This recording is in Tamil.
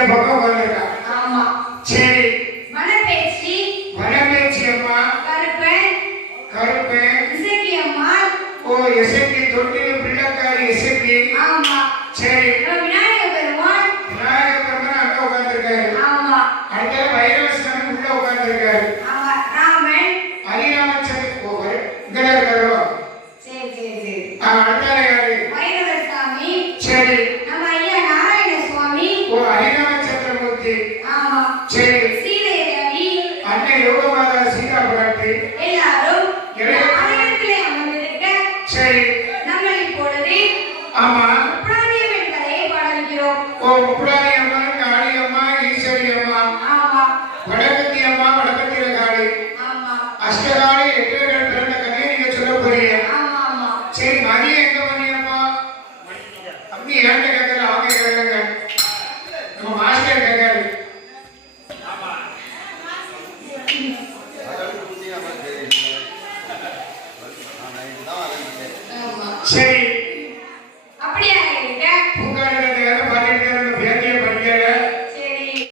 பக்கம் உட்கார்ந்திருக்கா. ஆமா. சரி. வனப்பேச்சி. வனப்பேச்சி அம்மா. கருப்பன். கருப்பன். இசக்கி அம்மா. ஓ இசக்கி தொட்டில பிள்ளைக்காரி இசக்கி. ஆமா. சரி. விநாயக பெருமான். விநாயக பெருமான் அங்க உட்கார்ந்திருக்காரு. ஆமா. அடுத்த வைரவசாமி உள்ள உட்கார்ந்திருக்காரு. ஆமா. ராமன். ஹரிராமச்சந்திர கோவர் இங்க இருக்காரோ. சரி சரி சரி. அடுத்த யாரு? வைரவசாமி. சரி. நம்ம ஐயா நாராயண சுவாமி. ஓ ஹரிராமச்சந்திரமூர்த்தி. ஆமா. சரி. சீதையடி. அன்னை யோகமாதா சீதா பிராட்டி. எல்லாரும் ஆலயத்திலே அமர்ந்திருக்க. சரி. நம்ம இப்பொழுது ஆமா புராணியம்மன் கதையை பாடவிக்கிறோம். ஓ புராணி அம்மா, காளி அம்மா, ஈஸ்வரி அம்மா. ஆமா. வடபத்தி அம்மா, வடபத்திர காளி. ஆமா. அஷ்டகாளி எட்டுகள் பிறந்த கதையை நீங்க சொல்ல போறீங்க. ஆமா ஆமா. சரி மதியம் எங்க பண்ணியப்பா? அப்படி ஏன்ட்ட கேட்கல, அவங்க கேட்கறாங்க. நம்ம